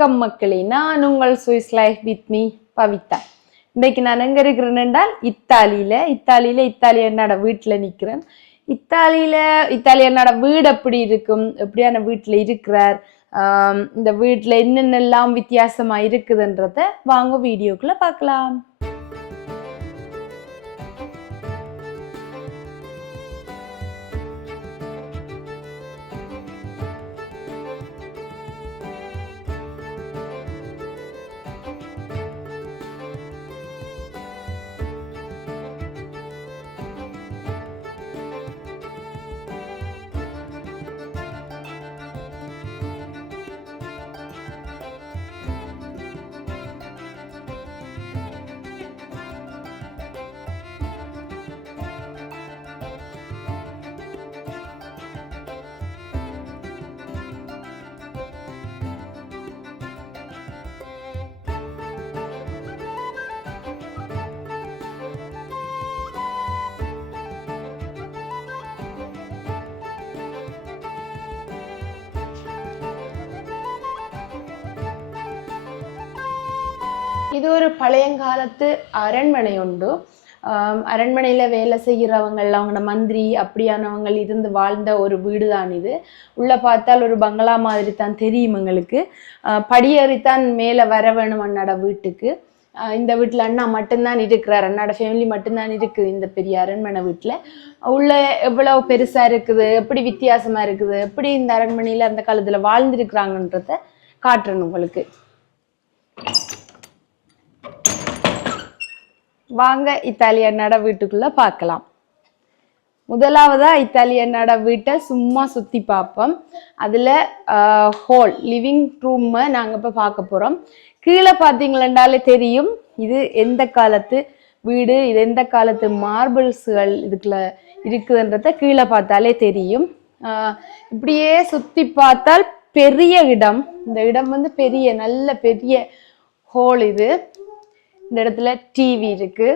வணக்கம் மக்களே நான் உங்கள் Swiss life with me Pavitha. இன்றைக்கு நான் எங்க இருக்கிறேன் என்றால் இத்தாலியில. இத்தாலியில இத்தாலி என்னோட வீட்டில் நிற்கிறேன் இத்தாலியில இத்தாலி என்னோட வீடு எப்படி இருக்கும்? எப்படியான வீட்டில் இருக்கிறார்? இந்த வீட்டில் என்னென்னலாம் வித்தியாசமாக இருக்குதுன்றத வாங்க வீடியோக்குள்ள பார்க்கலாம். இது ஒரு பழையங்காலத்து அரண்மனை உண்டு. அரண்மனையில் வேலை செய்கிறவங்க அவங்களோட மந்திரி அப்படியானவங்க இருந்து வாழ்ந்த ஒரு வீடு தான் இது. உள்ளே பார்த்தால் ஒரு பங்களா மாதிரி தான் தெரியும் எங்களுக்கு. படியேறித்தான் மேலே வர வேணும் அண்ணாட வீட்டுக்கு. இந்த வீட்டில் அண்ணா மட்டும்தான் இருக்கிறார். அண்ணாட ஃபேமிலி மட்டும்தான் இருக்குது இந்த பெரிய அரண்மனை வீட்டில் உள்ள எவ்வளோ பெருசாக இருக்குது எப்படி வித்தியாசமாக இருக்குது எப்படி இந்த அரண்மனையில் அந்த காலத்தில் வாழ்ந்துருக்குறாங்கன்றத காட்டுறேன் உங்களுக்கு. வாங்க இத்தாலியனோட வீட்டுக்குள்ள பார்க்கலாம். முதலாவதா நட வீட்டை சும்மா சுத்தி பார்ப்போம். அதுல ஹோல் லிவிங் ரூம்மை நாங்க இப்ப பார்க்க போறோம். கீழே பார்த்தீங்களென்றாலே தெரியும் இது எந்த காலத்து வீடு இது எந்த காலத்து மார்பிள்ஸ்கள் இதுக்குள்ள இருக்குதுன்றத கீழே பார்த்தாலே தெரியும். இப்படியே சுத்தி பார்த்தால் பெரிய இடம். இந்த இடம் வந்து பெரிய நல்ல பெரிய ஹோல் இது. இந்த இடத்துல டிவி இருக்கு.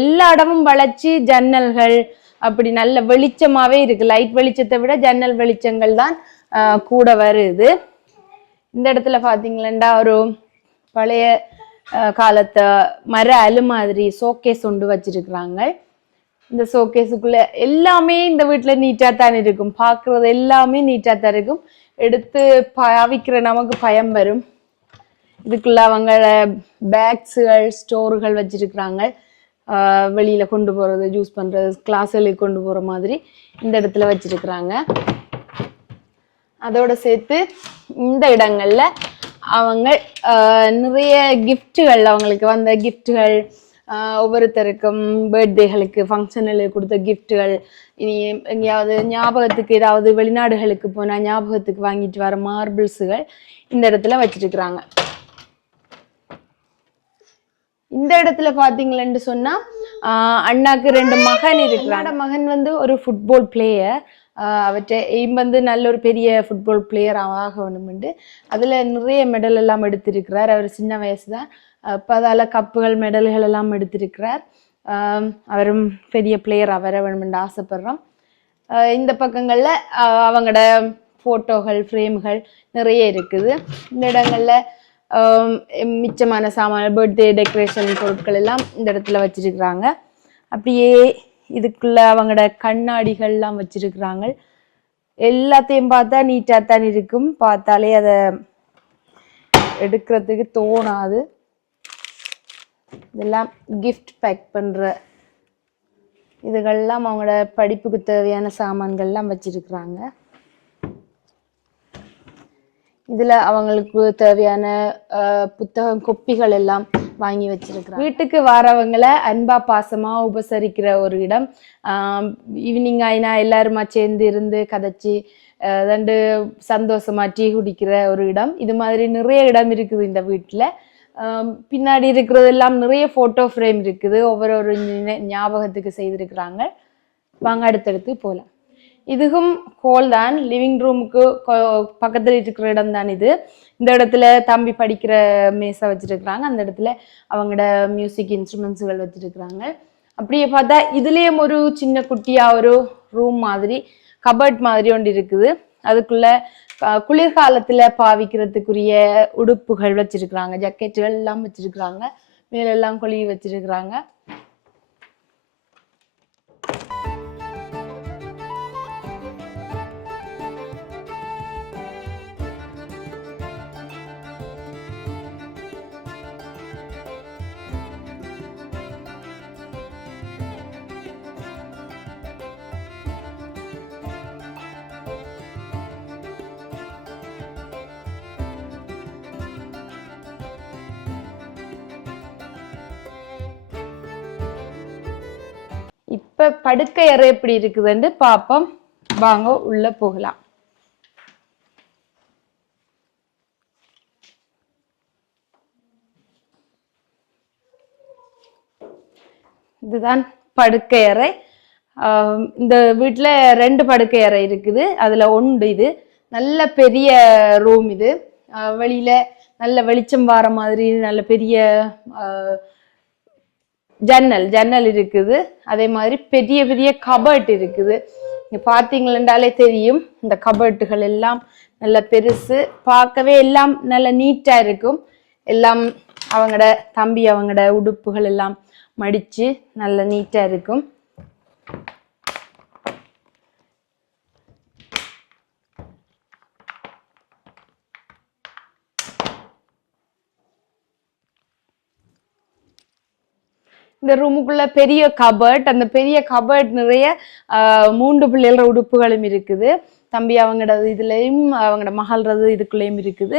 எல்லா இடமும் வளர்ச்சி ஜன்னல்கள் அப்படி நல்ல வெளிச்சமாவே இருக்கு. லைட் வெளிச்சத்தை விட ஜன்னல் வெளிச்சங்கள் தான் கூட வருது. இந்த இடத்துல பாத்தீங்களா ஒரு பழைய காலத்தை காலத்து மர அலு மாதிரி சோகேஸ் ஒன்று வச்சிருக்கிறாங்க. இந்த ஷோகேஸுக்குள்ள எல்லாமே இந்த வீட்டுல நீட்டா தான் இருக்கும். பார்க்குறது எல்லாமே நீட்டா தான் இருக்கும். எடுத்து பாவிக்கிற நமக்கு பயம் வரும். இதுக்குள்ள அவங்க பேக்ஸுகள் ஸ்டோர்கள் வச்சிருக்கிறாங்க. வெளியில் வெளியில கொண்டு போறது ஜூஸ் பண்றது கிளாஸ்களுக்கு கொண்டு போற மாதிரி இந்த இடத்துல வச்சிருக்கிறாங்க. அதோட சேர்த்து இந்த இடங்கள்ல அவங்க நிறைய கிஃப்ட்டுகள் அவங்களுக்கு வந்த கிஃப்ட்டுகள் ஒவ்வொருத்தருக்கும் பர்த்டேகளுக்கு ஃபங்க்ஷனுக்கு கொடுத்த கிஃப்ட்டுகள் இனி எங்கேயாவது ஞாபகத்துக்கு ஏதாவது வெளிநாடுகளுக்கு போனால் ஞாபகத்துக்கு வாங்கிட்டு வர மார்பிள்ஸுகள் இந்த இடத்துல வச்சிருக்கிறாங்க. இந்த இடத்துல பாத்தீங்களேன்னு சொன்னா அண்ணாக்கு ரெண்டு மகன் இருக்கிறாங்க. மகன் வந்து ஒரு ஃபுட்பால் பிளேயர் அவற்றை எய்ம் வந்து நல்ல ஒரு பெரிய ஃபுட்பால் பிளேயர் ஆக வேணுமெண்டு நிறைய மெடல் எல்லாம் எடுத்திருக்கிறார். அவர் சின்ன வயசு தான் இப்போ அதால் கப்புகள் மெடல்கள் எல்லாம் எடுத்திருக்கிறார். அவரும் பெரிய பிளேயர் அவர வேணுமென்று ஆசைப்படுறோம். இந்த பக்கங்களில் அவங்களோட ஃபோட்டோகள் ஃப்ரேம்கள் நிறைய இருக்குது. இந்த இடங்களில் மிச்சமான சாமான பர்த்டே டெக்கரேஷன் பொருட்கள் எல்லாம் இந்த இடத்துல வச்சிருக்கிறாங்க. அப்படியே இதுக்குள்ள அவங்களோட கண்ணாடிகள்லாம் வச்சிருக்கிறாங்க. எல்லாத்தையும் பார்த்தா நீட்டாக தான் இருக்கும். பார்த்தாலே அதை எடுக்கிறதுக்கு தோணாது. இதெல்லாம் கிஃப்ட் பேக் பண்ணுற இதுகள்லாம் அவங்களோட படிப்புக்கு தேவையான சாமான்கள்லாம் வச்சிருக்கிறாங்க. இதுல அவங்களுக்கு தேவையான புத்தகம் கொப்பிகள் எல்லாம் வாங்கி வச்சிருக்கிறாங்க. வீட்டுக்கு வரவங்களை அன்பா பாசமா உபசரிக்கிற ஒரு இடம். ஈவினிங் ஆயினா எல்லாருமா சேர்ந்து இருந்து கதைச்சி ரெண்டு சந்தோஷமா டீ குடிக்கிற ஒரு இடம். இது மாதிரி நிறைய இடம் இருக்குது இந்த வீட்டில் பின்னாடி பின்னாடி இருக்கிறதெல்லாம் நிறைய ஃபோட்டோ ஃப்ரேம் இருக்குது. ஒவ்வொரு ஒரு ஞாபகத்துக்கு செய்திருக்கிறாங்க. வாங்க அடுத்தடுத்து போகலாம் இதுவும் ஹோல் தான் லிவிங் ரூமுக்கு பக்கத்தில் இருக்கிற இடம் தான் இது. இந்த இடத்துல தம்பி படிக்கிற மேசை வச்சுருக்குறாங்க. அந்த இடத்துல அவங்களோட மியூசிக் இன்ஸ்ட்ருமெண்ட்ஸுகள் வச்சுருக்குறாங்க. அப்படியே பார்த்தா இதுலேயும் ஒரு சின்ன குட்டியாக ஒரு ரூம் மாதிரி கபர்ட் மாதிரி ஒன்று இருக்குது. அதுக்குள்ள குளிர்காலத்தில் பாவிக்கிறதுக்குரிய உடுப்புகள் வச்சிருக்கிறாங்க. ஜக்கெட்டுகள் எல்லாம் வச்சிருக்கிறாங்க. மேலெல்லாம் கொழி வச்சிருக்கிறாங்க. இப்போ படுக்கை அறை எப்படி இருக்குதுன்னு பார்ப்போம் வாங்க உள்ள போகலாம். இதுதான் படுக்கை அறை. ஆஹ் இந்த வீட்ல ரெண்டு படுக்கை அறை இருக்குது. அதுல ஒன்று இது. நல்ல பெரிய ரூம் இது. வெளியில் வெளியில நல்ல வெளிச்சம் வர மாதிரி நல்ல பெரிய ஜன்னல் ஜன்னல் இருக்குது. அதே மாதிரி பெரிய பெரிய கபர்ட் இருக்குது. நீங்கள் பார்த்தீங்களென்றாலே தெரியும். இந்த கபர்ட்டுகள் எல்லாம் நல்ல பெருசு. பார்க்கவே எல்லாம் நல்ல நீட்டாக இருக்கும். எல்லாம் அவங்களோட தம்பி அவங்களோட உடுப்புகள் எல்லாம் மடித்து நல்ல நீட்டாக இருக்கும். இந்த ரூமுக்குள்ள பெரிய கபர்ட் அந்த பெரிய கபர்ட் நிறைய மூன்று பிள்ளைகள உடுப்புகளும் இருக்குது. தம்பி அவங்களோட இதுலேயும் அவங்களோட மகள்றது இதுக்குள்ளேயும் இருக்குது.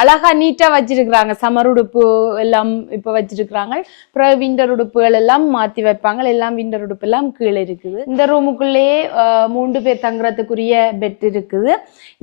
அழகா நீட்டா வச்சிருக்கிறாங்க. சமர் உடுப்பு எல்லாம் இப்ப வச்சிருக்கிறாங்க. அப்புறம் விண்டர் உடுப்புகள் எல்லாம் மாத்தி வைப்பாங்க. எல்லாம் விண்டர் உடுப்பு எல்லாம் கீழே இருக்குது. இந்த ரூமுக்குள்ளேயே மூன்று பேர் தங்குறதுக்குரிய பெட் இருக்குது.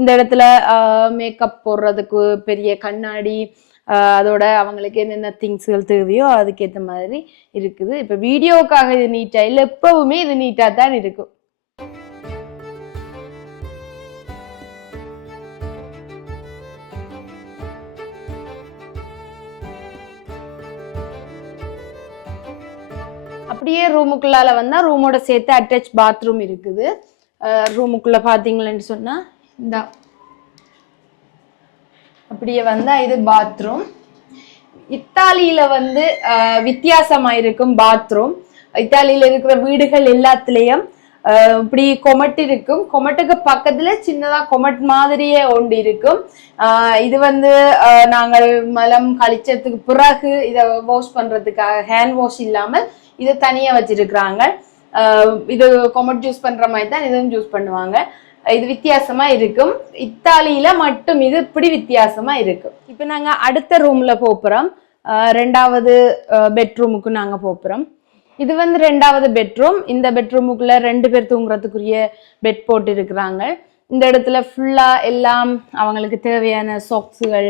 இந்த இடத்துல மேக்கப் போடுறதுக்கு பெரிய கண்ணாடி அதோட அவங்களுக்கு என்னென்ன திங்ஸ்கள் தேவையோ அதுக்கேற்ற மாதிரி இருக்குது. இப்போ வீடியோவுக்காக இது நீட்டாக இல்லை எப்பவுமே இது நீட்டாக தான் இருக்கும். அப்படியே ரூமுக்குள்ளால வந்தால் ரூமோட சேர்த்து அட்டாச் பாத்ரூம் இருக்குது. ரூமுக்குள்ளே பார்த்தீங்களேன்னு சொன்னால் இந்த. அப்படியே வந்தா இது பாத்ரூம் இத்தாலியில வந்து அஹ், வித்தியாசமா இருக்கும் பாத்ரூம் இத்தாலியில இருக்கிற வீடுகள் எல்லாத்துலயும் இப்படி கொமட்டு இருக்கும் கொமட்டுக்கு பக்கத்துல சின்னதா கொமட் மாதிரியே ஒன்று இருக்கும். இது வந்து நாங்கள் மலம் கழிச்சதுக்கு பிறகு இதை வாஷ் பண்றதுக்காக ஹேண்ட் வாஷ் இல்லாமல் இதை தனியா வச்சிருக்கிறாங்க. இது கொமட் ஜூஸ் பண்ற மாதிரி தான் இதுவும் ஜூஸ் பண்ணுவாங்க. இது வித்தியாசமா இருக்கும். இத்தாலியில மட்டும் இது இப்படி வித்தியாசமா இருக்கும். இப்போ நாங்க அடுத்த ரூம்ல போறோம் ரெண்டாவது பெட்ரூமுக்கு நாங்க போறோம் இது வந்து ரெண்டாவது பெட்ரூம் இந்த பெட்ரூமுக்குள்ள ரெண்டு பேர் தூங்குறதுக்குரிய பெட் போட்டு இருக்கிறாங்க இந்த இடத்துல ஃபுல்லா எல்லாம் அவங்களுக்கு தேவையான சாக்ஸுகள்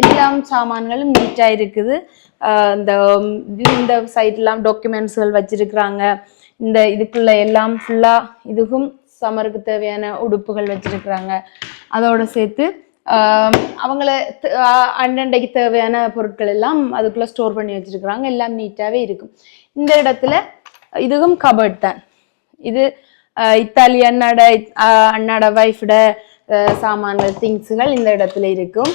எல்லாம் சாமான்களும் நீட்டா இருக்குது. இந்த இந்த சைட்லாம் டாக்குமெண்ட்ஸ்கள் வச்சிருக்கிறாங்க. இந்த இதுக்குள்ள எல்லாம் ஃபுல்லா இதுவும் சம்மருக்கு தேவையான உடுப்புகள் வச்சிருக்கிறாங்க. அதோட சேர்த்து ஆஹ் அவங்கள அன்னண்டைக்கு தேவையான பொருட்கள் எல்லாம் அதுக்குள்ள ஸ்டோர் பண்ணி வச்சிருக்கிறாங்க. எல்லாம் நீட்டாவே இருக்கும். இந்த இடத்துல இதுவும் கபர்ட் தான். இது இத்தாலி அண்ணாட அண்ணாட ஒய்ஃபோட சாமான்கள் திங்ஸுகள் இந்த இடத்துல இருக்கும்.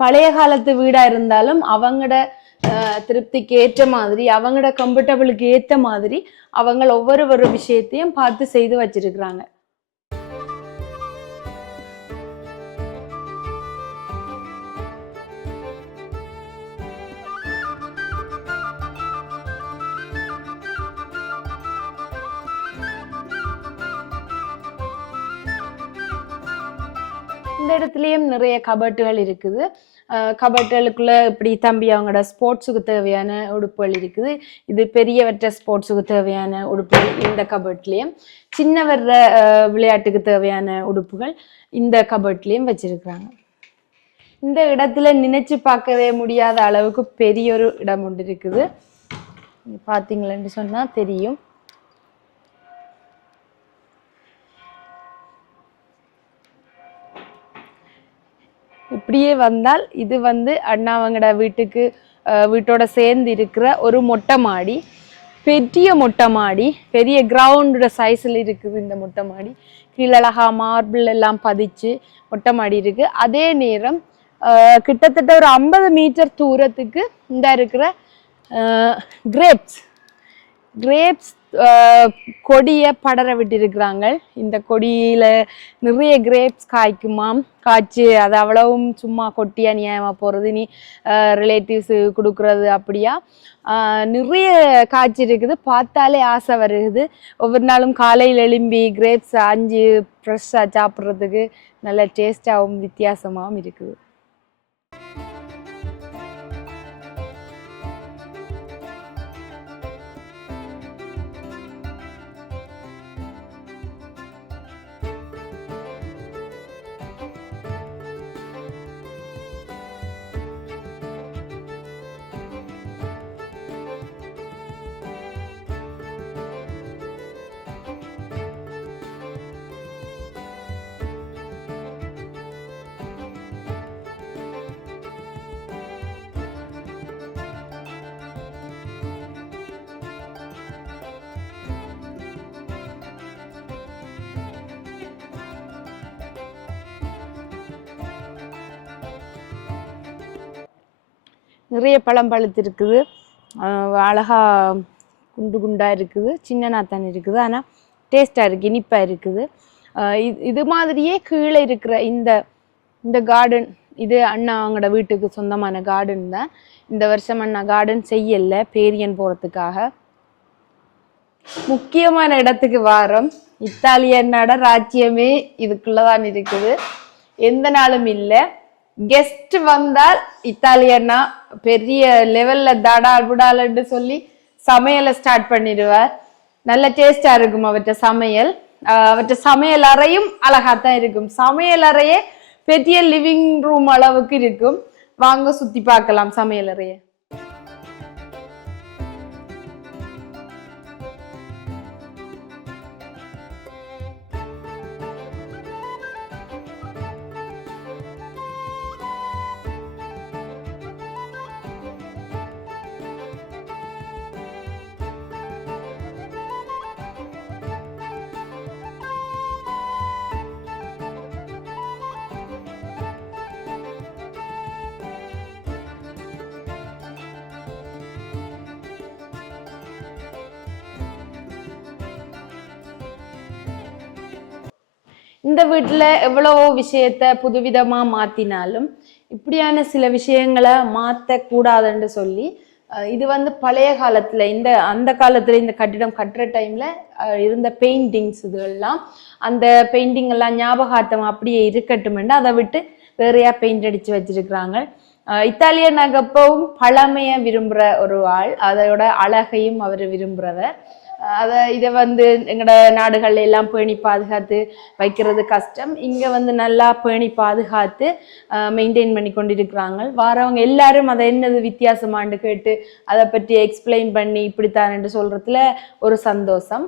பழைய காலத்து வீடா இருந்தாலும் அவங்களோட திருப்திக்கு ஏற்ற மாதிரி அவங்களோட கம்ஃபர்டபுளுக்கு ஏற்ற மாதிரி அவங்க ஒவ்வொரு ஒரு விஷயத்தையும் பார்த்து செய்து வச்சிருக்கிறாங்க. இடத்துலையும் நிறைய கபட்டுகள் இருக்குது. கபட்டுகளுக்குள்ள இப்படி தம்பி அவங்களோட ஸ்போர்ட்ஸுக்கு தேவையான உடுப்புகள் இருக்குது. இது பெரியவற்ற ஸ்போர்ட்ஸுக்கு தேவையான உடுப்புகள் இந்த கபட்லேயும் சின்னவர்ற விளையாட்டுக்கு தேவையான உடுப்புகள் இந்த கபட்லேயும் வச்சிருக்கிறாங்க. இந்த இடத்துல நினைச்சு பார்க்கவே முடியாத அளவுக்கு பெரிய ஒரு இடம் ஒன்று இருக்குது. பார்த்தீங்களேன்னு சொன்னால் தெரியும். இப்படியே வந்தால் இது வந்து அண்ணாவங்கட வீட்டுக்கு வீட்டோட சேர்ந்து இருக்கிற ஒரு மொட்டை மாடி. பெரிய மொட்டை மாடி. பெரிய கிரவுண்டோட சைஸில் இருக்குது இந்த மொட்டை மாடி. கீழே அழகா மார்பிள் எல்லாம் பதிச்சு மொட்டை மாடி இருக்கு. அதே நேரம் கிட்டத்தட்ட ஒரு ஐம்பது மீட்டர் தூரத்துக்கு இந்த இருக்கிற கிரேப்ஸ் கிரேப்ஸ் கொடியை படர விட்டிருக்கிறாங்க இந்த கொடியில் நிறைய கிரேப்ஸ் காய்க்குமாம். காய்ச்சி அது அவ்வளவும் சும்மா கொட்டி அநியாயமாக போகிறது நீ ரிலேட்டிவ்ஸு கொடுக்குறது அப்படியா? நிறைய காய்ச்சி இருக்குது. பார்த்தாலே ஆசை வருகுது ஒவ்வொரு நாளும் காலையில் எழும்பி கிரேப்ஸ் அஞ்சு ஃப்ரெஷ்ஷாக சாப்பிட்றதுக்கு நல்ல டேஸ்டாகவும் வித்தியாசமாகவும் இருக்குது. நிறைய பழம் பழுத்திருக்குது ஆஹ் அழகா குண்டு குண்டாக இருக்குது. சின்ன நாத்தான் இருக்குது. ஆனால் டேஸ்ட்டாக இருக்குது இனிப்பாக இருக்குது. இது இது மாதிரியே கீழே இருக்கிற இந்த இந்த கார்டன் இது அண்ணா அவங்களோட வீட்டுக்கு சொந்தமான கார்டன் தான். இந்த வருஷம் அண்ணா கார்டன் செய்யல பேரியன் போகிறதுக்காக முக்கியமான இடத்துக்கு வாரம். இத்தாலியனோட ராஜ்யமே இதுக்குள்ளதான் இருக்குது. எந்த நாளும் இல்லை. கெஸ்ட் வந்தால் இத்தாலியன்னா பெரிய லெவல்ல தடால் புடாலன்னு சொல்லி சமையலை ஸ்டார்ட் பண்ணிடுவார். நல்ல டேஸ்டா இருக்கும் அவற்ற சமையல். அவற்ற சமையல் அறையும் அழகாத்தான் இருக்கும். சமையல் அறையே பெரிய லிவிங் ரூம் அளவுக்கு இருக்கும். வாங்க சுத்தி பார்க்கலாம் சமையல் அறையை. இந்த வீட்டில் எவ்வளவோ விஷயத்த புதுவிதமாக மாற்றினாலும் இப்படியான சில விஷயங்களை மாற்றக்கூடாதுன்னு சொல்லி இது வந்து பழைய காலத்தில் இந்த அந்த காலத்தில் இந்த கட்டிடம் கட்டுற டைமில் இருந்த பெயிண்டிங்ஸ் இதுகள்லாம் அந்த பெயிண்டிங் எல்லாம் ஞாபகார்த்தம் அப்படியே இருக்கட்டும்னு அதை விட்டு வேறையா பெயிண்ட் அடித்து வச்சிருக்கிறாங்க. இத்தாலிய நகப்பவும் பழமையை விரும்புகிற ஒரு ஆள் அதோட அழகையும் அவர் விரும்புகிறவர் அதை இதை வந்து எங்களோட நாடுகள் எல்லாம் பேணி பாதுகாத்து வைக்கிறது கஷ்டம். இங்கே வந்து நல்லா பேணி பாதுகாத்து மெயின்டைன் பண்ணி கொண்டிருக்கிறாங்க. வாரவங்க எல்லாரும் அதை என்னது வித்தியாசமானு கேட்டு அதை பற்றி எக்ஸ்பிளைன் பண்ணி இப்படித்தான்னு சொல்கிறதுல ஒரு சந்தோஷம்.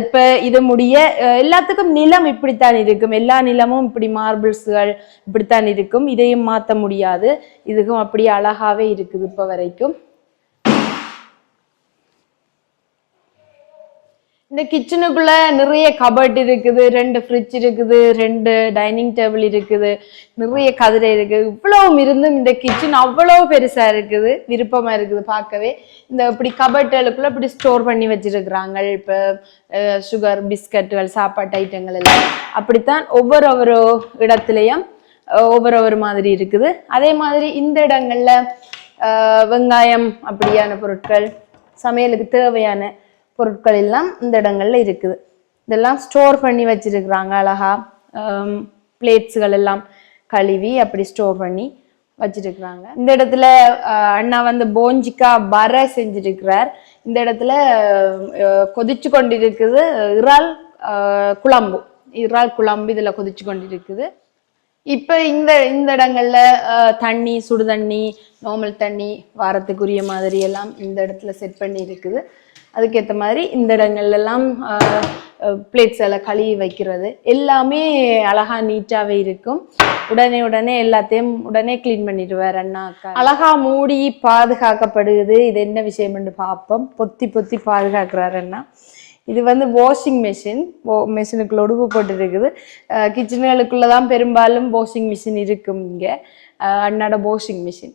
இப்போ இது முடிய எல்லாத்துக்கும் நிலம் இப்படித்தான் இருக்கும். எல்லா நிலமும் இப்படி மார்பிள்ஸ்கள் இப்படித்தான் இருக்கும். இதையும் மாற்ற முடியாது. இதுக்கும் அப்படியே அழகாகவே இருக்குது இப்போ வரைக்கும். இந்த கிச்சனுக்குள்ள நிறைய கபட் இருக்குது ரெண்டு ஃப்ரிட்ஜ் இருக்குது ரெண்டு டைனிங் டேபிள் இருக்குது நிறைய கதிரை இருக்குது. இவ்வளவும் இருந்தும் இந்த கிச்சன் அவ்வளோ பெருசா இருக்குது விருப்பமா இருக்குது பார்க்கவே. இந்த இப்படி கபட்டுகளுக்குள்ள இப்படி ஸ்டோர் பண்ணி வச்சிருக்கிறாங்க. இப்போ சுகர் பிஸ்கட்டுகள் சாப்பாட்டு ஐட்டங்கள் எல்லாம். அப்படித்தான் ஒவ்வொரு ஒவ்வொரு இடத்துலையும் ஒவ்வொரு ஒவ்வொரு மாதிரி இருக்குது. அதே மாதிரி இந்த இடங்கள்ல வெங்காயம் அப்படியான பொருட்கள் சமையலுக்கு தேவையான பொருட்கள் எல்லாம் இந்த இடங்கள்ல இருக்குது. இதெல்லாம் ஸ்டோர் பண்ணி வச்சிருக்கிறாங்க அழகா. பிளேட்ஸுகள் எல்லாம் கழுவி அப்படி ஸ்டோர் பண்ணி வச்சிருக்கிறாங்க. இந்த இடத்துல அண்ணா வந்து போஞ்சிக்கா பர செஞ்சிருக்கிறார். இந்த இடத்துல கொதிச்சு கொண்டிருக்குது இறால் குழம்பு. இறால் குழம்பு இதில் கொதிச்சு கொண்டிருக்குது. இப்போ இந்த இந்த இடங்கள்ல தண்ணி சுடு தண்ணி நார்மல் தண்ணி வாரத்துக்குரிய மாதிரி எல்லாம் இந்த இடத்துல செட் பண்ணி இருக்குது அதுக்கேற்ற மாதிரி இந்த இடங்கள்ல எல்லாம் பிளேட்ஸ் எல்லாம் கழுவி வைக்கிறது. எல்லாமே அழகா நீட்டாவே இருக்கும். உடனே உடனே எல்லாத்தையும் உடனே க்ளீன் பண்ணிடுவார் அண்ணா அழகாக அழகா மூடி பாதுகாக்கப்படுது. இது என்ன விஷயம்னு பார்ப்போம் பொத்தி பொத்தி பாதுகாக்கிறார் அண்ணா. இது வந்து வாஷிங் மிஷின் மிஷினுக்குள்ள உடுப்பு போட்டு இருக்குது தான் பெரும்பாலும் வாஷிங் மிஷின் இருக்கும் இங்கே. அண்ணாட வாஷிங் மிஷின்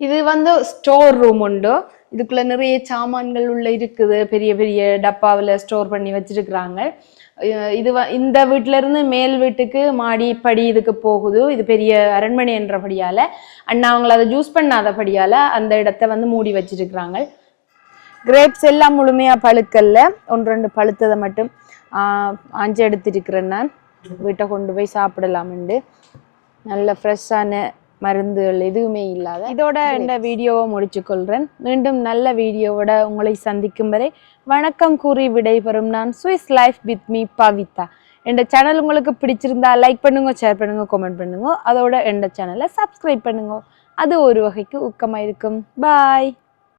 இது வந்து ஸ்டோர் ரூம் உண்டு. இதுக்குள்ள நிறைய சாமான்கள் உள்ள இருக்குது. பெரிய பெரிய டப்பாவில் ஸ்டோர் பண்ணி வச்சிருக்கிறாங்க. இது இந்த வீட்ல இருந்து மேல் வீட்டுக்கு மாடி படி இதுக்கு போகுது. இது பெரிய அரண்மனை என்றபடியால அண்ணா அவங்கள அதை ஜூஸ் பண்ணாதபடியால அந்த இடத்த வந்து மூடி வச்சிருக்கிறாங்க. கிரேப்ஸ் எல்லாம் முழுமையா பழுக்கல்ல. ஒன்று ரெண்டு பழுத்ததை மட்டும் ஆஹ் ஆஞ்சு எடுத்துருக்கிறேன் நான். வீட்டை கொண்டு போய் சாப்பிடலாம்ண்டு. நல்ல ஃப்ரெஷ்ஷான மருந்துகள் எதுவுமே இல்லாத இதோட இந்த வீடியோவை முடிச்சுக்கொள்கிறேன் மீண்டும் நல்ல வீடியோவோட உங்களை சந்திக்கும் வரை வணக்கம் கூறி விடைபெறும் நான் Swiss life with me Pavitha. எந்த சேனல் உங்களுக்கு பிடிச்சிருந்தா லைக் பண்ணுங்க ஷேர் பண்ணுங்க கமெண்ட் பண்ணுங்க. அதோட எந்த சேனலை சப்ஸ்கிரைப் பண்ணுங்க. அது ஒரு வகைக்கு ஊக்கமாக இருக்கும். பாய்